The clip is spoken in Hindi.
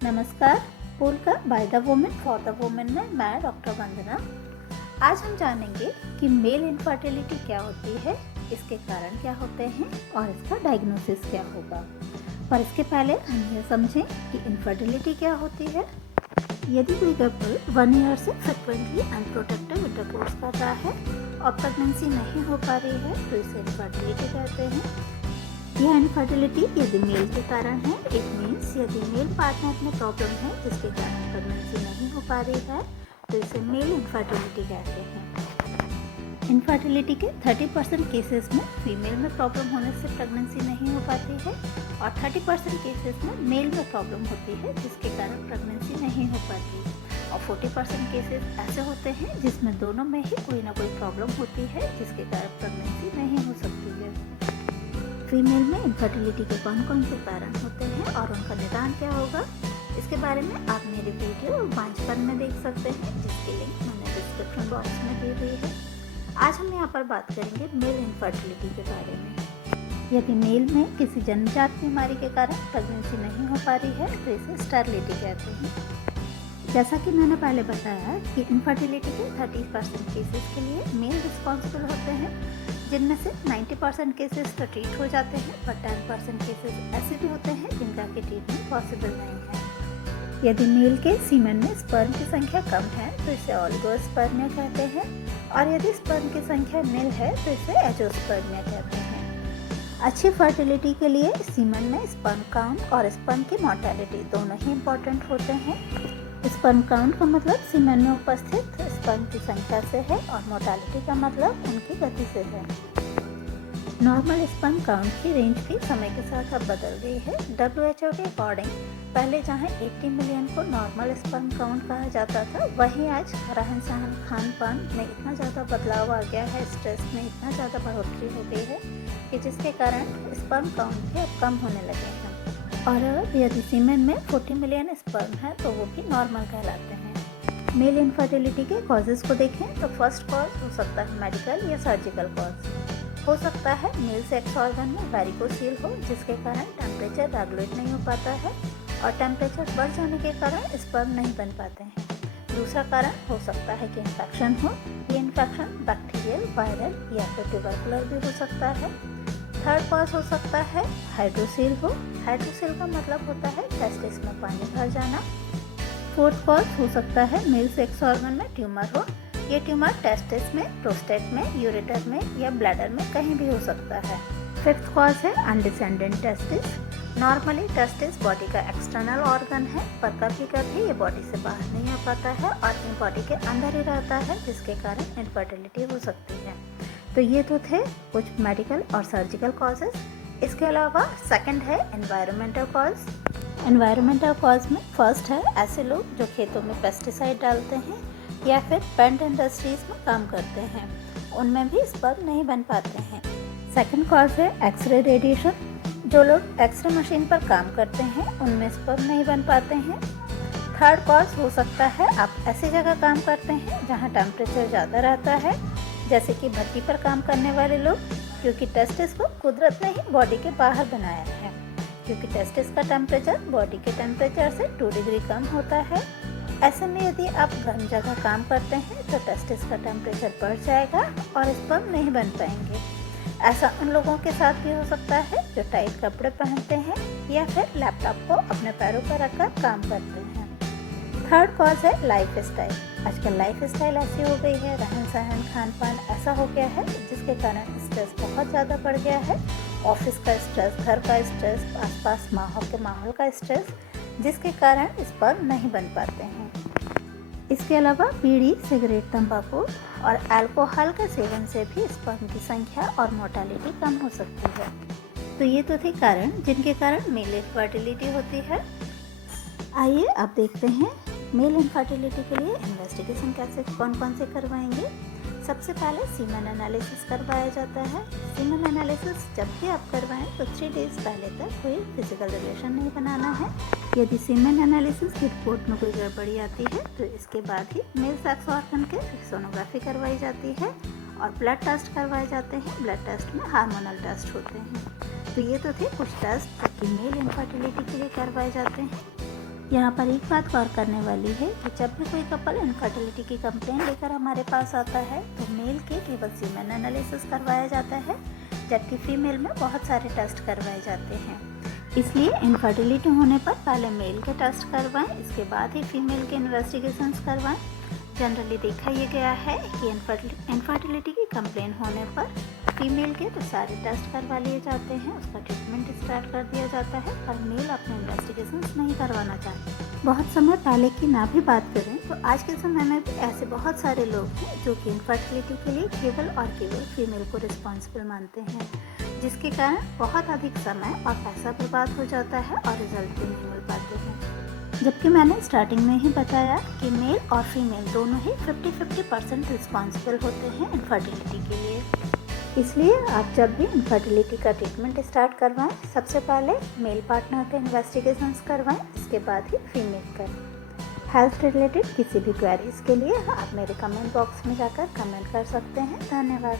नमस्कार। Polka by the women for the women में मैं डॉक्टर वंदना। आज हम जानेंगे कि मेल इनफर्टिलिटी क्या होती है, इसके कारण क्या होते हैं और इसका डायग्नोसिस क्या होगा। पर इसके पहले हम यह समझें कि इनफर्टिलिटी क्या होती है। यदि कोई कपल 1 ईयर से फ्रिक्वेंटली अनप्रोटेक्टेड इंटरकोर्स कर रहा है और प्रेगनेंसी नहीं हो पा रही है तो इसे इनफर्टिलिटी कहते हैं। यह इनफर्टिलिटी यदि मेल के कारण है, इट मीन्स यदि मेल पार्टनर में प्रॉब्लम है जिसके कारण प्रेगनेंसी नहीं हो पा रही है तो इसे मेल इनफर्टिलिटी कहते हैं। इनफर्टिलिटी के 30% केसेस में फीमेल में प्रॉब्लम होने से प्रेगनेंसी नहीं हो पाती है और 30% केसेस में मेल में प्रॉब्लम होती है जिसके कारण प्रेगनेंसी नहीं हो पाती और 40% केसेस ऐसे होते हैं जिसमें दोनों में ही कोई ना कोई प्रॉब्लम होती है जिसके कारण प्रेगनेंसी नहीं हो सकती है। फीमेल में इनफर्टिलिटी के कौन कौन से कारण होते हैं और उनका निदान क्या होगा, इसके बारे में आप मेरी वीडियो बांझपन में देख सकते हैं, जिसकी लिंक मैंने डिस्क्रिप्शन बॉक्स में दी हुई है। आज हम यहाँ पर बात करेंगे मेल इनफर्टिलिटी के बारे में। यदि मेल में किसी जन्मजात बीमारी के कारण प्रेगनेंसी नहीं हो पा रही है तो इसे स्टेरिलिटी कहते हैं। जैसा कि मैंने पहले बताया कि इनफर्टिलिटी के 30% केसेस के लिए मेल रिस्पॉन्सिबल होते हैं, जिनमें से 90% केसेस तो ट्रीट हो जाते हैं, पर 10% केसेस ऐसे भी होते हैं जिनका कि ट्रीटमेंट पॉसिबल नहीं है। यदि मेल के सीमेन में स्पर्म की संख्या कम है तो इसे ओलिगोस्पर्मिया कहते हैं और यदि स्पर्म की संख्या निल है तो इसे एंजियोस्पर्मिया कहते हैं। अच्छी फर्टिलिटी के लिए सीमेन में स्पर्म काउंट और स्पर्म की मोर्टेलिटी दोनों ही इम्पोर्टेंट होते हैं। स्पर्म काउंट का मतलब सीमेन में उपस्थित स्पर्म की संख्या से है और मोर्टेलिटी का मतलब उनकी गति से है। नॉर्मल स्पर्म काउंट की रेंज भी समय के साथ अब बदल गई है। WHO के अकॉर्डिंग पहले जहां 80 मिलियन को नॉर्मल स्पर्म काउंट कहा जाता था, वहीं आज रहन सहन खान पान में इतना ज़्यादा बदलाव आ गया है, स्ट्रेस में इतना ज़्यादा बढ़ोतरी हो गई है कि जिसके कारण स्पर्म काउंट भी अब कम होने लगे हैं। और यदि सीमेन में 40 मिलियन स्पर्म है तो वो भी नॉर्मल कहलाते हैं। मेल इनफर्टिलिटी के कॉजेज़ को देखें तो फर्स्ट कॉज हो सकता है मेडिकल या सर्जिकल कॉज। हो सकता है मेल सेक्स ऑर्गन में वैरिकोसील हो जिसके कारण टेम्परेचर रेगुलेट नहीं हो पाता है और टेम्परेचर बढ़ जाने के कारण स्पर्म नहीं बन पाते हैं। दूसरा कारण हो सकता है कि इन्फेक्शन हो। ये इन्फेक्शन बैक्टीरियल, वायरल या फिर ट्यूबरकुलर भी हो सकता है। थर्ड कॉज हो सकता है हाइड्रोसील हो। हाइड्रोसील का मतलब होता है टेस्टिस में पानी भर जाना। फोर्थ कॉज हो सकता है मेल सेक्स ऑर्गन में ट्यूमर हो। ये ट्यूमर टेस्टिस में, प्रोस्टेट में, यूरेटर में या ब्लैडर में कहीं भी हो सकता है। फिफ्थ कॉज है undescended testis. Normally testis body का एक्सटर्नल ऑर्गन है, पर कभी कभी ये बॉडी से बाहर नहीं आ पाता है और इन बॉडी के अंदर ही रहता है, जिसके कारण इनफर्टिलिटी हो सकती है। तो ये तो थे कुछ मेडिकल और सर्जिकल कॉजेज। इसके अलावा सेकंड है एनवायरमेंटल कॉज। एनवायरमेंटल कॉज में फर्स्ट है ऐसे लोग जो खेतों में पेस्टिसाइड डालते हैं या फिर पेंट इंडस्ट्रीज में काम करते हैं, उनमें भी स्पर्म नहीं बन पाते हैं। सेकंड कॉज है एक्सरे रेडिएशन। जो लोग एक्सरे मशीन पर काम करते हैं उनमें स्पर्म नहीं बन पाते हैं। थर्ड कॉज हो सकता है आप ऐसी जगह काम करते हैं जहाँ टेम्परेचर ज़्यादा रहता है, जैसे कि भट्टी पर काम करने वाले लोग, क्योंकि टेस्टिस को कुदरत ने ही बॉडी के बाहर बनाया है। क्योंकि टेस्टिस का टेम्परेचर बॉडी के टेम्परेचर से 2 डिग्री कम होता है। ऐसे में यदि आप गर्म जगह काम करते हैं तो टेस्टिस का टेम्परेचर बढ़ जाएगा और स्पर्म नहीं बन पाएंगे। ऐसा उन लोगों के साथ भी हो सकता है जो टाइट कपड़े पहनते हैं या फिर लैपटॉप को अपने पैरों पर रखकर काम करते हैं। थर्ड कॉज है लाइफ स्टाइल। आजकल लाइफ स्टाइल ऐसी हो गई है, रहन सहन खान पान ऐसा हो गया है जिसके कारण स्ट्रेस बहुत ज़्यादा बढ़ गया है। ऑफिस का स्ट्रेस, घर का स्ट्रेस, आसपास माहौल का स्ट्रेस, जिसके कारण स्पर्म नहीं बन पाते हैं। इसके अलावा बीड़ी, सिगरेट, तंबाकू और अल्कोहल के सेवन से भी स्पर्म की संख्या और मोर्टेलिटी कम हो सकती है। तो ये तो थे कारण जिनके कारण मेल इनफर्टिलिटी होती है। आइए अब देखते हैं मेल इनफर्टिलिटी के लिए इन्वेस्टिगेशन कौन कौन से करवाएंगे। सबसे पहले सीमेन एनालिसिस करवाया जाता है। सीमेन एनालिसिस जब भी आप करवाएं तो 3 डेज पहले तक कोई फिजिकल रिलेशन नहीं बनाना है। यदि सीमेन एनालिसिस की रिपोर्ट में कोई गड़बड़ी आती है तो इसके बाद ही मेल सेक्स ऑर्गन के सोनोग्राफी करवाई जाती है और ब्लड टेस्ट करवाए जाते हैं। ब्लड टेस्ट में हार्मोनल टेस्ट होते हैं। तो ये तो थे कुछ टेस्ट जो कि मेल इनफर्टिलिटी के लिए करवाए जाते हैं। यहाँ पर एक बात गौर करने वाली है कि जब भी कोई कपल इनफर्टिलिटी की कंप्लेन लेकर हमारे पास आता है तो मेल के केवल सीमेन एनालिसिस करवाया जाता है, जबकि फीमेल में बहुत सारे टेस्ट करवाए जाते हैं। इसलिए इनफर्टिलिटी होने पर पहले मेल के टेस्ट करवाएं, इसके बाद ही फीमेल के इन्वेस्टिगेशंस करवाएं। जनरली देखा ये गया है कि इनफर्टिलिटी की कंप्लेन होने पर फीमेल के तो सारे टेस्ट करवा लिए जाते हैं, उसका ट्रीटमेंट स्टार्ट कर दिया जाता है, पर मेल अपने इन्वेस्टिगेशंस नहीं करवाना चाहते। बहुत समय पहले की ना भी बात करें तो आज के समय में भी ऐसे बहुत सारे लोग हैं जो कि इनफर्टिलिटी के लिए केवल और केवल फीमेल को रिस्पॉन्सिबल मानते हैं, जिसके कारण बहुत अधिक समय और पैसा बर्बाद हो जाता है और रिजल्ट भी नहीं मिल पाते हैं। जबकि मैंने स्टार्टिंग में ही बताया कि मेल और फीमेल दोनों ही 50-50% रिस्पॉन्सिबल होते हैं इनफर्टिलिटी के लिए। इसलिए आप जब भी इनफर्टिलिटी का ट्रीटमेंट स्टार्ट करवाएं, सबसे पहले मेल पार्टनर के इन्वेस्टिगेशंस करवाएं, इसके बाद ही फीमेल का। हेल्थ रिलेटेड किसी भी क्वेरीज के लिए आप मेरे कमेंट बॉक्स में जाकर कमेंट कर सकते हैं। धन्यवाद।